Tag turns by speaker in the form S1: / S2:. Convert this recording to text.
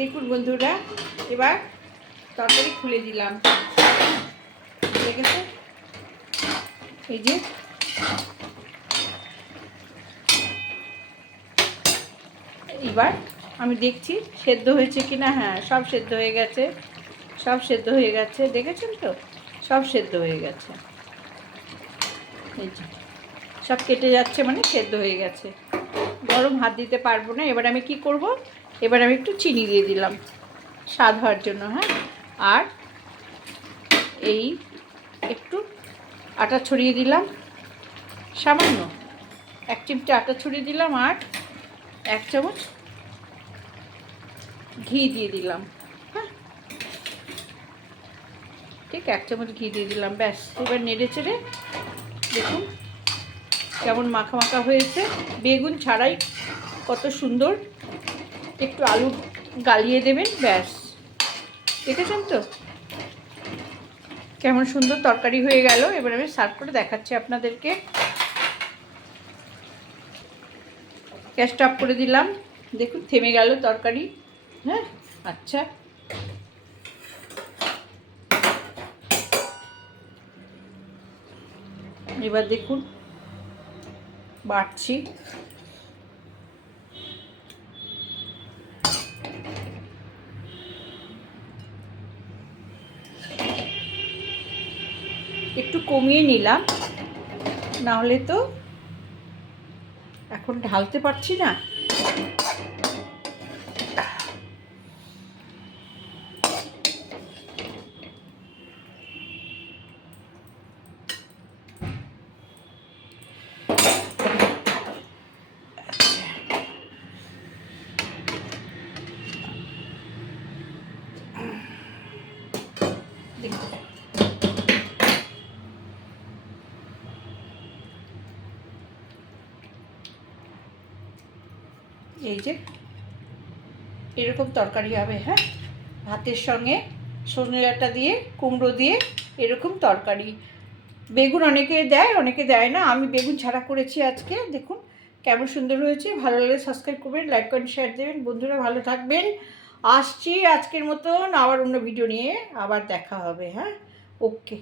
S1: দেখুন বন্ধুরা, এবার তরকারি খুলে দিলাম। দেখেছে এই যে। এবার আমি দেখছি সেদ্ধ হয়েছে কি না হ্যাঁ সব সেদ্ধ হয়ে গেছে। সব সেদ্ধ হয়ে গেছে। দেখেছেন তো? সব সেদ্ধ হয়ে গেছে। এই যে। সব কেটে যাচ্ছে মানে সেদ্ধ হয়ে গেছে। গরম হাত দিতে পারব না। এবার আমি কি করব? এবার আমি একটু চিনি দিয়ে দিলাম স্বাদ হওয়ার জন্য হ্যাঁ? আর এই একটু আটা ছড়িয়ে দিলাম। সামান্য এক চিমটে আটা ছড়িয়ে দিলাম আর এক চামচ ঘি দিয়ে দিলাম হ্যাঁ? ঠিক এক চামচ ঘি দিয়ে দিলাম, ব্যাস। এবার নেড়ে চেড়ে দেখুন কেমন মাখা মাখা হয়েছে। বেগুন ছাড়াই কত সুন্দর। একটু আলু গালিয়ে দেবেন, ব্যাস। দেখেছেন তো? কেমন সুন্দর তরকারি হয়ে গেল। এবার আমি সার্ভ করে দেখাচ্ছি আপনাদেরকে। গ্যাসটা অফ করে দিলাম। দেখুন, থেমে গেল তরকারি। হ্যাঁ আচ্ছা। এবার দেখুন বাড়ছি। একটু কমিয়ে নিলাম নাহলে তো এখন ঢালতে পারছি না। এই যে এরকম তরকারি হবে হ্যাঁ? ভাতের সঙ্গে সজনে ডাঁটা দিয়ে, কুমড়ো দিয়ে এরকম তরকারি। বেগুন অনেকে দেয় অনেকে দেয় না। আমি বেগুন ছাড়া করেছি আজকে, দেখুন কেমন সুন্দর হয়েছে। ভালো লাগলে সাবস্ক্রাইব করবেন লাইক করেন শেয়ার দেবেন। বন্ধুরা ভালো থাকবেন। আসছি আজকের মতন আবার অন্য ভিডিও নিয়ে আবার দেখা হবে হ্যাঁ? ওকে